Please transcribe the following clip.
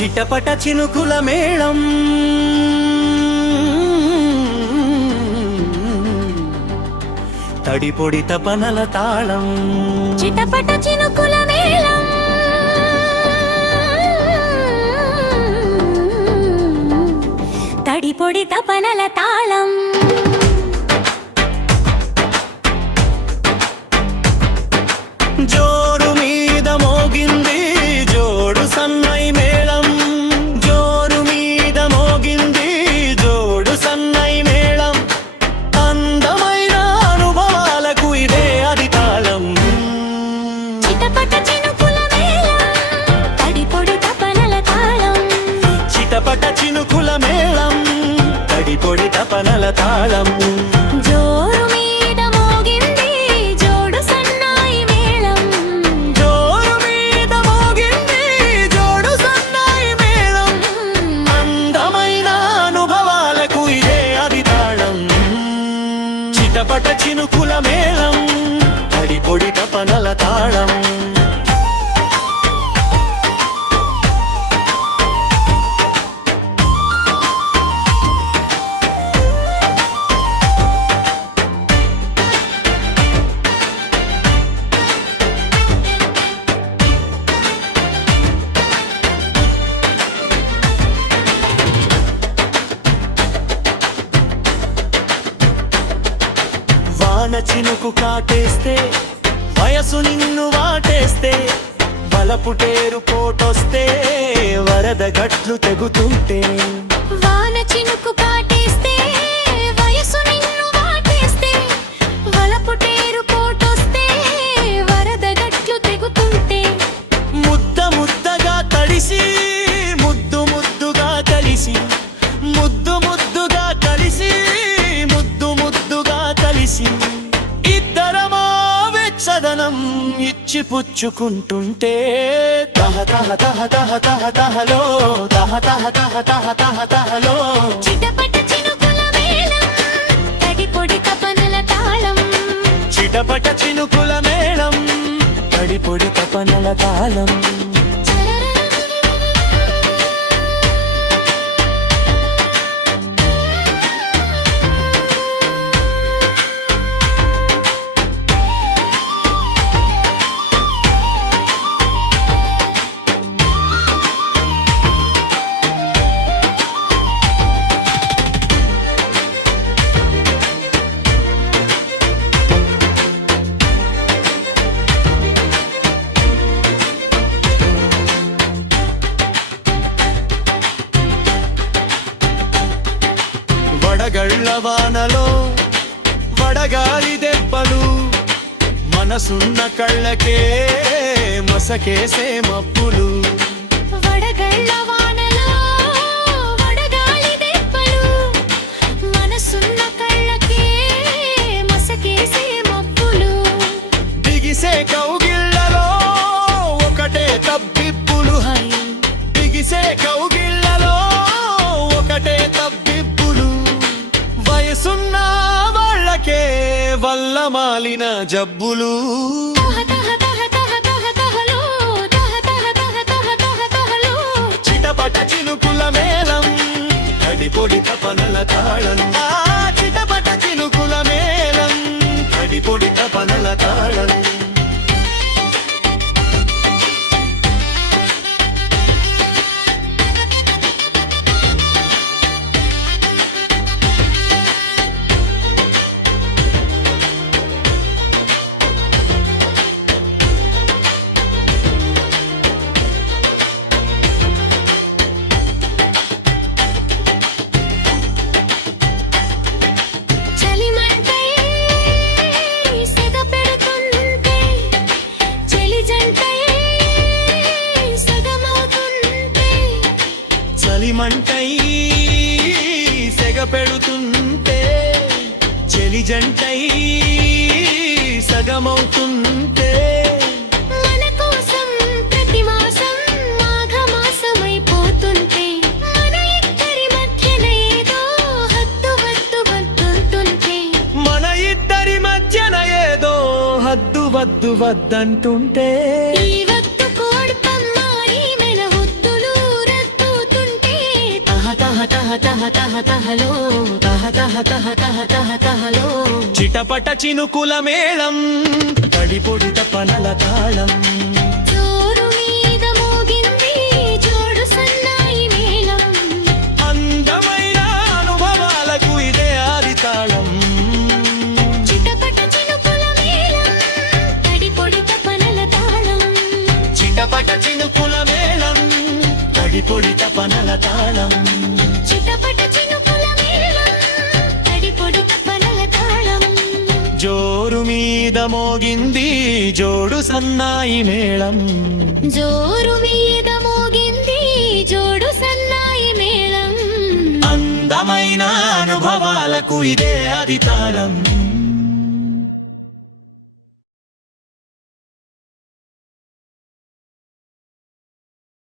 చిటపట చినుకుల మేళం. తడిపొడి తపనల తాళం. చిటపట చినుకుల మేళం. తడిపొడి తపనల తాళం. తాళం. జోరు మీద మోగింది జోడు సన్నాయి మేళం. జోరు మీద మోగింది జోడు సన్నాయి మేళం. అందమైన అనుభవాలకు ఇదే అది తాళం. చిటపట చినుకుల మేళం. పొడి తపనల తాళం. చినుకు కాటేస్తే వయసు నిన్ను వాటేస్తే బలపుటేరు పోటొస్తే వరద గట్లు తెగుతుంటే. వాన చినుకు కాటేస్తే పుచ్చుకుంటుంటే తహ తహ తహ తహ తహ తహలో తహ తహ తహ తహ తహ తహలో. చిటపట చినుకుల మేళం తడిపొడి తపనల తాళం. చిటపట చినుకుల మేళం తడిపొడి తపనల తాళం. వానలో వడగాలి దెబ్బలు మనసున్న కళ్ళకే మసకేసే మప్పులు వల్ల మాలిన జబ్బులు. చిటపట చినుకుల మేళం తడి పొడి తపనల తాళం. చిటపట చినుకుల మేళం తడి పొడి తపనల తాళం. చలిమంటై సెగ పెడుతుంటే చెలి జంటై సగమవుతుంటే. మన కోసం చిటపట చినుకుల మేళం తడిపొడి తపనల తాళం. జోరు మీద మోగింది జోరు మీద మోగింది జోడు సన్నాయి మేళం. జోరు మీద మోగింది జోడు సన్నాయి మేళం. అందమైన అనుభవాలకు ఇదే ఆది తాళం